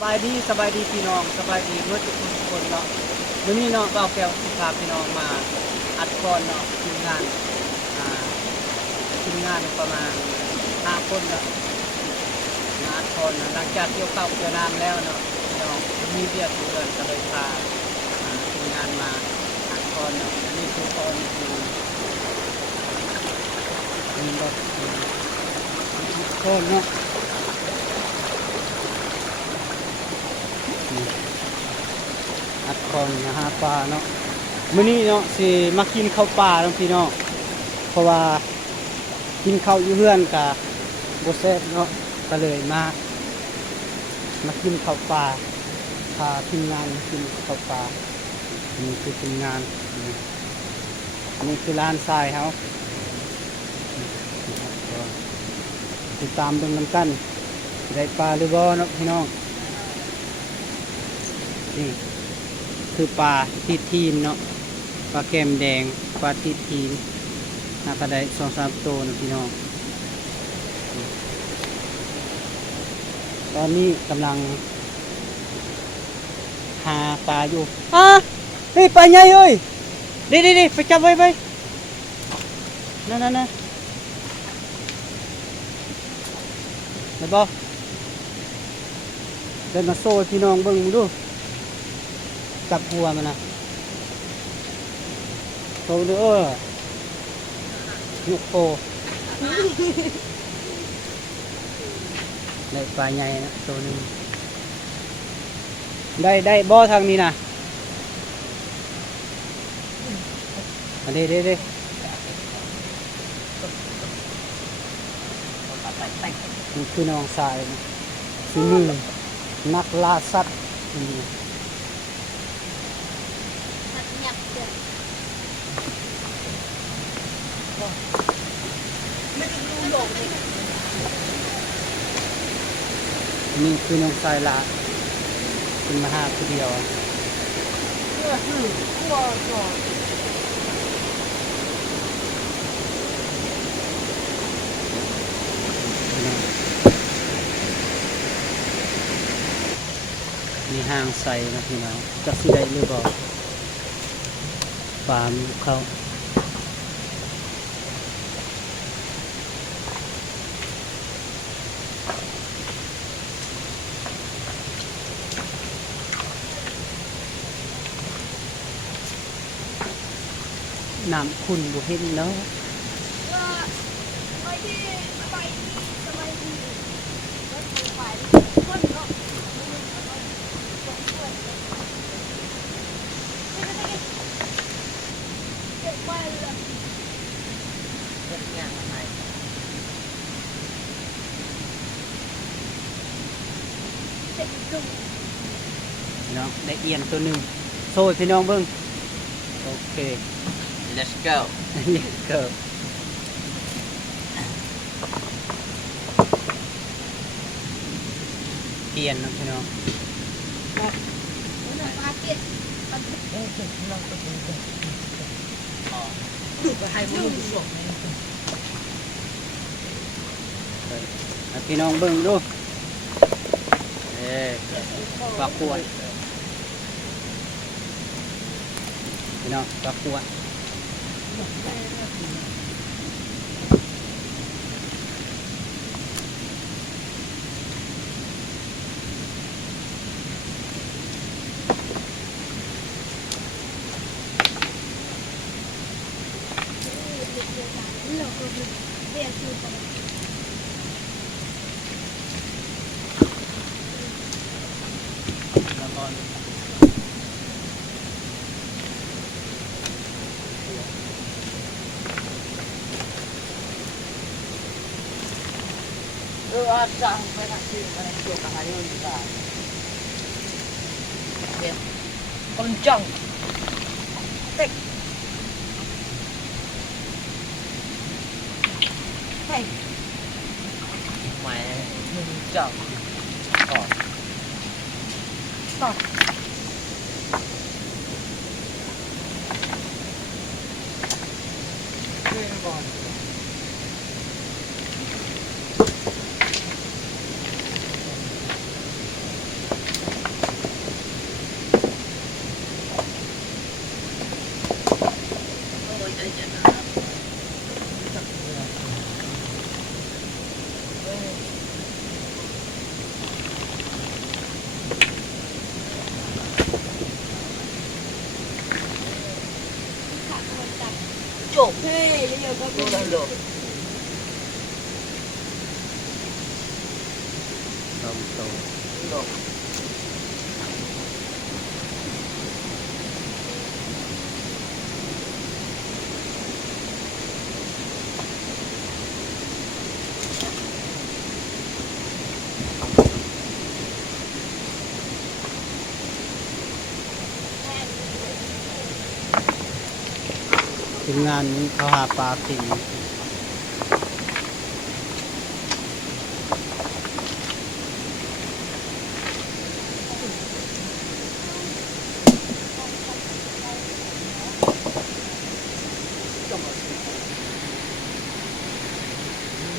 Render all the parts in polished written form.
สบายดีพี่น้องสบายดีเมื่อทุกคนเนาะวันนี้เนาะเราแก้วพาพี่น้องมาอัดก่อนเนาะทีมงานประมาณ5 คนเนาะมาอัดก่อนหลังจากเกี่ยวข้าวเกี่ยวน้ำแล้วเนาะพี่น้องมีเบียร์ทุกเดือนก็เลยพาทีมงานมาอัดก่อนเนาะอันนี้คือตอนคือนี่ก็ก่อนเนาะอัดคอนนะฮะปลาเนาะมื้อนี้เนาะสิมากินข้าวปลาเนาะพี่น้องเพราะว่ากินข้าวอยู่เฮือนกับบ่แซ่บเนาะก็เลยมากินข้าวปลาพาทีมงานมากินข้าวปลานี่คือทีมงานนี่คือร้านทรายเขาติดตามเบิ่งนำกันได้ปลาหรือบ่เนาะพี่น้องนี่คือปลาที่ทีมเนาะปลาแก้มแดงปลาที่ทีมน่าก็ได้2-3 ตัวนะพี่น้องตอนนี้กำลังหาปลาอยู่เฮ้ยปลาใหญ่เอ้ยดิไปจับไว้นั่นได้บ่เดินมาโซ่พี่น้องเบิ่งดูจับหัวมันนะโตเด้อยุกโตได้ปลาใหญ่นะตัวนึงได้บ่อทางนี้นะอันนี้เด้นี่คือน้องสายนะที่นี่นักล่าสัตว์นี่นี่คือน้องสายละเป็นมาหาคนเดียวมีห้างใส่นะพี่น้องจักสิได้หรือเปล่าฟาร์มเขาน้ำขุ่นบุเห็นเนาะเนาะได้เอียนตัวหนึ่งโซ่พี่น้องเบิ้งโอเค Let's go. Let's go. เปลี่ยนนะพี่น้องพี่น้องเบิ่งดูปลาขวดพี่น้องปลาขวดSaan pa natin ito kahayon sa Konjang. Tek. Hey. Mày Konjang. Stop. chụp thế bây giờ có cái lần được ต้มโต được ทีมงานนี้เขาหาปลากิน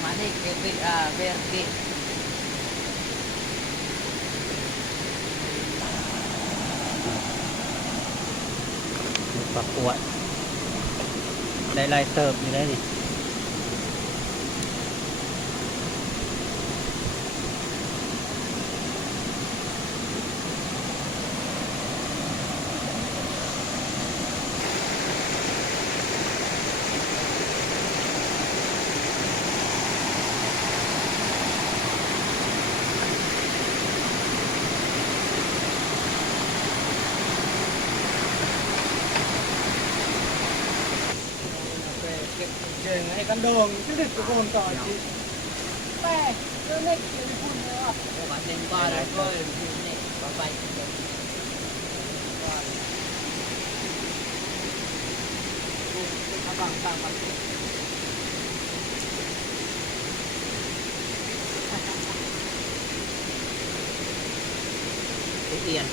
mà đây cái về cái ปลาขวดได้ลายเติบอยู่ได้นี่เจ๋งไอ้กันโดงที่ดึกตะโกนต่อจีแต่เรื่องเล็กเป็นคุณเลยว่ะ mà trên qua rồi coi này có bay bằng bằng bằng cái tiền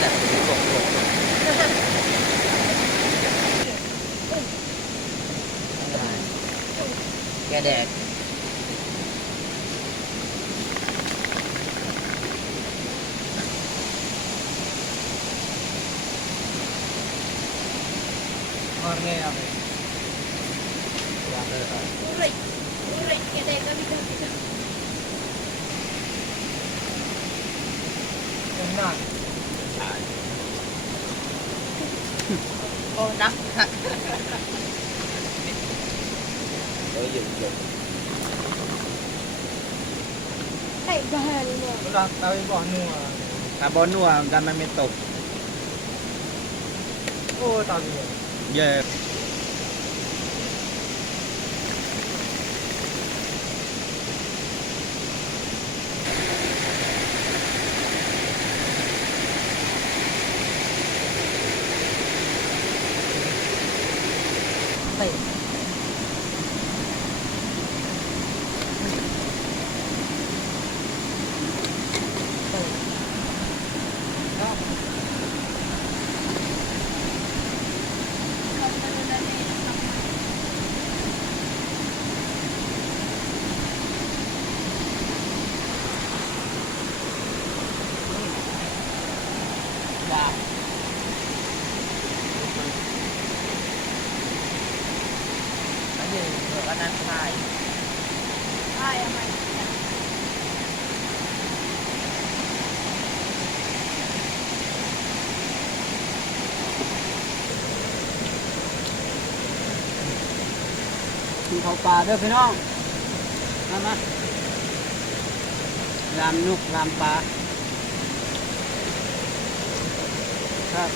đặt cái cột cái đẹp ngon nghe à vậy Uri, cái đẹp nó đi đâu đi đâu. Em ngon Ô đắt. Đối dừng dừng. Hey, bahan mo. เวลาเตาบ่อนัว ถ้าบอลนัวกันมันไม่ตก โอ้เตาดี เย่ Hey. Dạ. Cái gì được anh ăn khai. Ai à mày? กินข้าวปลาเด้อพี่น้องมาลามนุกลามปลาครับ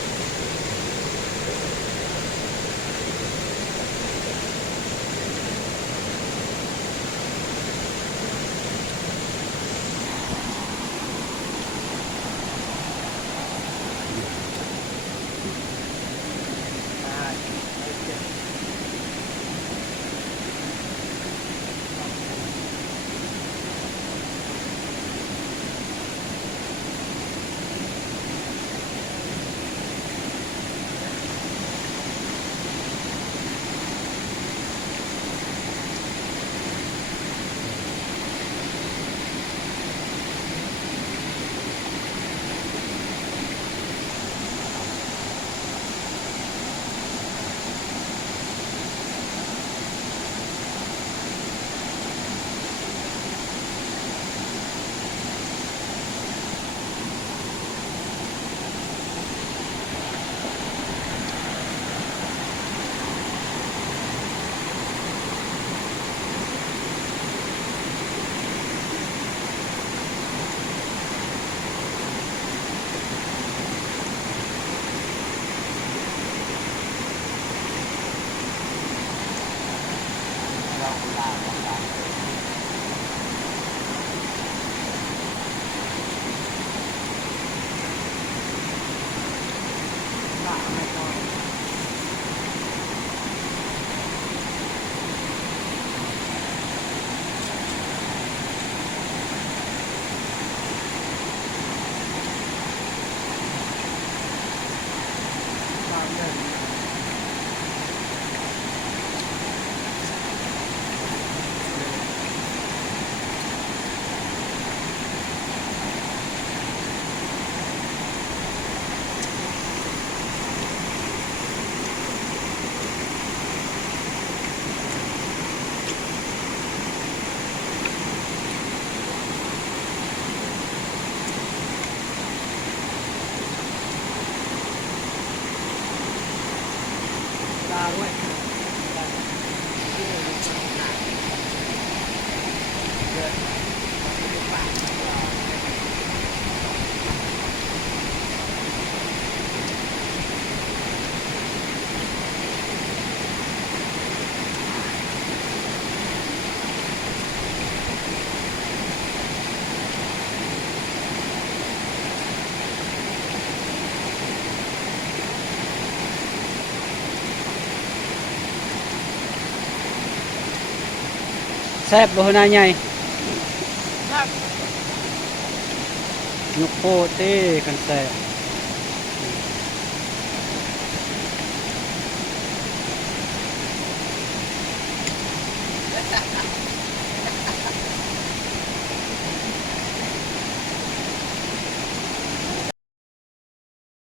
ด้วย แซ่บบ่หัวหน้าใหญ่ ครับ นกโปเต้กันแซ่บ